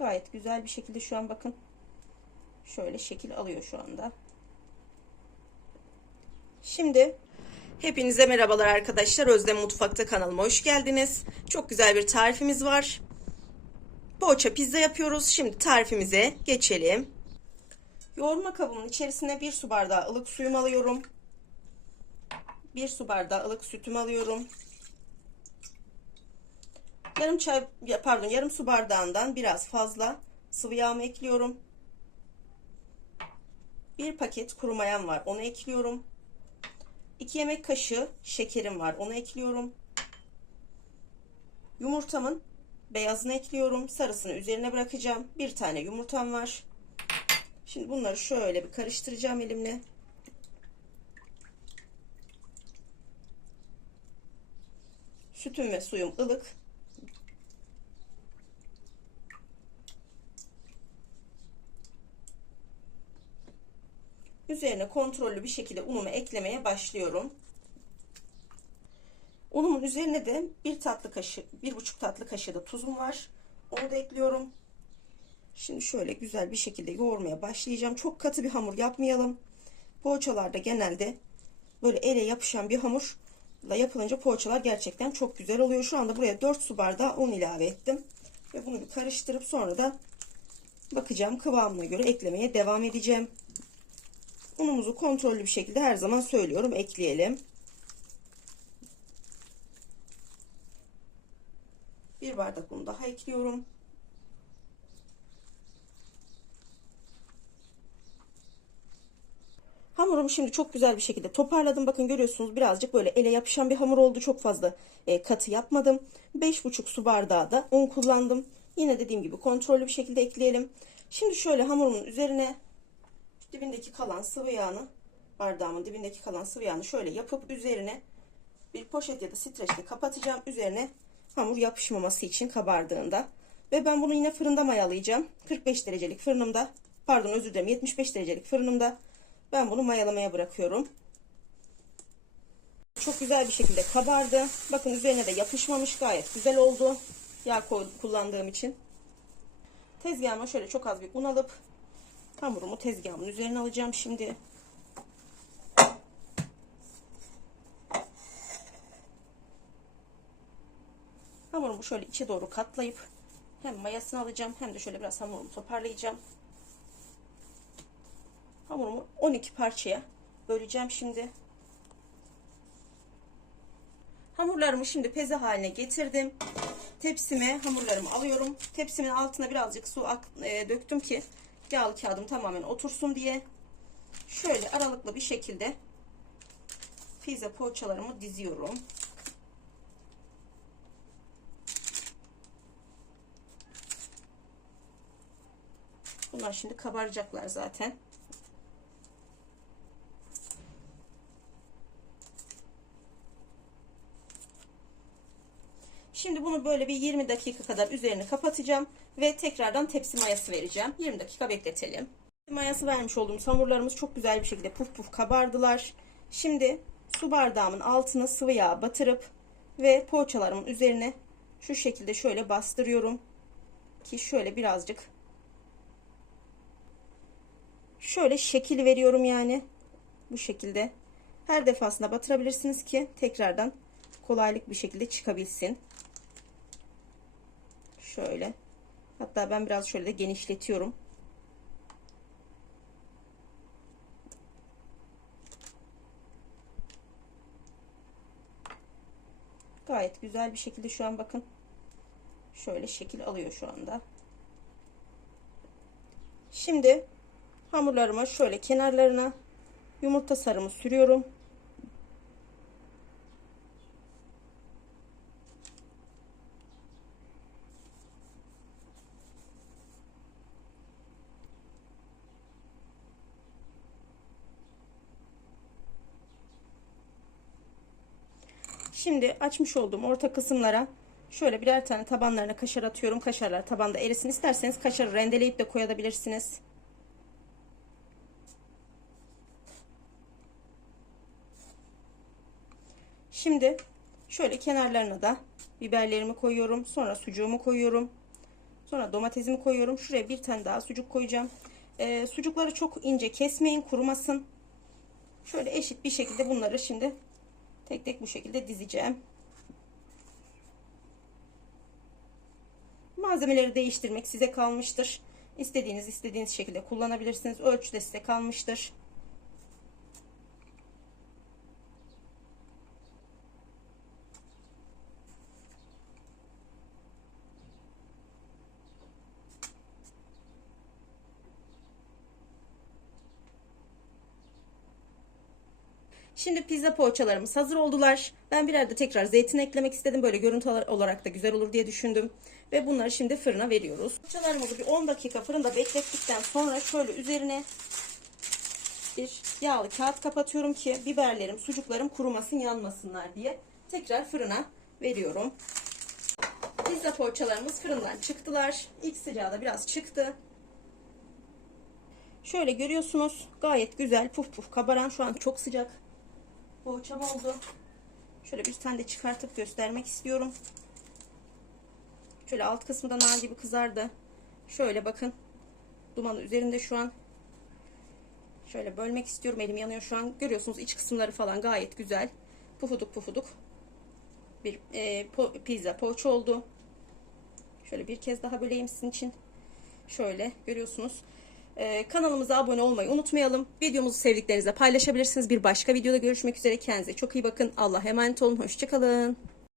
Gayet güzel bir şekilde şu an bakın. Şöyle şekil alıyor şu anda. Şimdi hepinize merhabalar arkadaşlar. Özlem Mutfak'ta kanalıma hoş geldiniz. Çok güzel bir tarifimiz var. Poğaça pizza yapıyoruz. Şimdi tarifimize geçelim. Yoğurma kabımın içerisine bir su bardağı ılık suyumu alıyorum. Bir su bardağı ılık sütümü alıyorum. Yarım çay pardon yarım su bardağından biraz fazla sıvı yağımı ekliyorum. Bir paket kuru var. Onu ekliyorum. 2 yemek kaşığı şekerim var. Onu ekliyorum. Yumurtamın beyazını ekliyorum. Sarısını üzerine bırakacağım. Bir tane yumurtam var. Şimdi bunları şöyle bir karıştıracağım elimle. Sütüm ve suyum ılık. Üzerine kontrollü bir şekilde unumu eklemeye başlıyorum. Unumun üzerine de bir tatlı kaşığı, bir buçuk tatlı kaşığı da tuzum var. Onu da ekliyorum. Şimdi şöyle güzel bir şekilde yoğurmaya başlayacağım. Çok katı bir hamur yapmayalım. Poğaçalarda genelde böyle ele yapışan bir hamurla yapılınca poğaçalar gerçekten çok güzel oluyor. Şu anda buraya 4 su bardağı un ilave ettim. Ve bunu bir karıştırıp sonra da bakacağım kıvamına göre eklemeye devam edeceğim. Unumuzu kontrollü bir şekilde her zaman söylüyorum ekleyelim. Bir bardak un daha ekliyorum. Hamurumu şimdi çok güzel bir şekilde toparladım. Bakın görüyorsunuz birazcık böyle ele yapışan bir hamur oldu. Çok fazla e, katı yapmadım. 5,5 su bardağı da un kullandım. Yine dediğim gibi kontrollü bir şekilde ekleyelim. Şimdi şöyle hamurumun üzerine dibindeki kalan sıvı yağını bardağımın dibindeki kalan sıvı yağını şöyle yapıp üzerine bir poşet ya da streçle kapatacağım. Üzerine hamur yapışmaması için kabardığında. Ve ben bunu yine fırında mayalayacağım. 45 derecelik fırınımda pardon özür dilerim 75 derecelik fırınımda ben bunu mayalamaya bırakıyorum. Çok güzel bir şekilde kabardı. Bakın üzerine de yapışmamış gayet güzel oldu. Yağ kullandığım için. Tezgahıma şöyle çok az bir un alıp hamurumu tezgahımın üzerine alacağım şimdi. Hamurumu şöyle içe doğru katlayıp hem mayasını alacağım hem de şöyle biraz hamurumu toparlayacağım. Hamurumu 12 parçaya böleceğim şimdi. Hamurlarımı şimdi peze haline getirdim. Tepsime hamurlarımı alıyorum. Tepsimin altına birazcık su e, döktüm ki yağlı kağıdım tamamen otursun diye. Şöyle aralıklı bir şekilde pizza poğaçalarımı diziyorum. Bunlar şimdi kabaracaklar zaten. Şimdi bunu böyle bir 20 dakika kadar üzerini kapatacağım ve tekrardan tepsi mayası vereceğim. 20 dakika bekletelim. Mayası vermiş olduğum hamurlarımız çok güzel bir şekilde puf puf kabardılar. Şimdi su bardağımın altına sıvı yağ batırıp ve poğaçalarımın üzerine şu şekilde şöyle bastırıyorum ki şöyle birazcık şöyle şekil veriyorum yani bu şekilde her defasında batırabilirsiniz ki tekrardan kolaylık bir şekilde çıkabilsin. Şöyle. Hatta ben biraz şöyle de genişletiyorum. Gayet güzel bir şekilde şu an bakın. Şöyle şekil alıyor şu anda. Şimdi hamurlarımı şöyle kenarlarına yumurta sarımı sürüyorum. Şimdi açmış olduğum orta kısımlara şöyle birer tane tabanlarına kaşar atıyorum. Kaşarlar tabanda erisin. İsterseniz kaşarı rendeleyip de koyabilirsiniz. Şimdi şöyle kenarlarına da biberlerimi koyuyorum. Sonra sucuğumu koyuyorum. Sonra domatesimi koyuyorum. Şuraya bir tane daha sucuk koyacağım. Ee, sucukları çok ince kesmeyin kurumasın. Şöyle eşit bir şekilde bunları şimdi tek tek bu şekilde dizeceğim. Malzemeleri değiştirmek size kalmıştır. İstediğiniz istediğiniz şekilde kullanabilirsiniz. Ölçü de size kalmıştır. Şimdi pizza poğaçalarımız hazır oldular. Ben birer de tekrar zeytin eklemek istedim. Böyle görüntü olarak da güzel olur diye düşündüm. Ve bunları şimdi fırına veriyoruz. Poğaçalarımızı bir 10 dakika fırında beklettikten sonra şöyle üzerine bir yağlı kağıt kapatıyorum ki biberlerim, sucuklarım kurumasın, yanmasınlar diye. Tekrar fırına veriyorum. Pizza poğaçalarımız fırından çıktılar. İlk sıcağı da biraz çıktı. Şöyle görüyorsunuz gayet güzel puf puf kabaran şu an çok sıcak poğaçam oldu. Şöyle bir tane de çıkartıp göstermek istiyorum. Şöyle alt kısmı da nar gibi kızardı. Şöyle bakın. Dumanı üzerinde şu an. Şöyle bölmek istiyorum. Elim yanıyor şu an. Görüyorsunuz iç kısımları falan gayet güzel. Pufuduk pufuduk. Bir e, po pizza poğaça oldu. Şöyle bir kez daha böleyim sizin için. Şöyle görüyorsunuz. Ee, kanalımıza abone olmayı unutmayalım. Videomuzu sevdiklerinizle paylaşabilirsiniz. Bir başka videoda görüşmek üzere. Kendinize çok iyi bakın. Allah'a emanet olun. Hoşçakalın.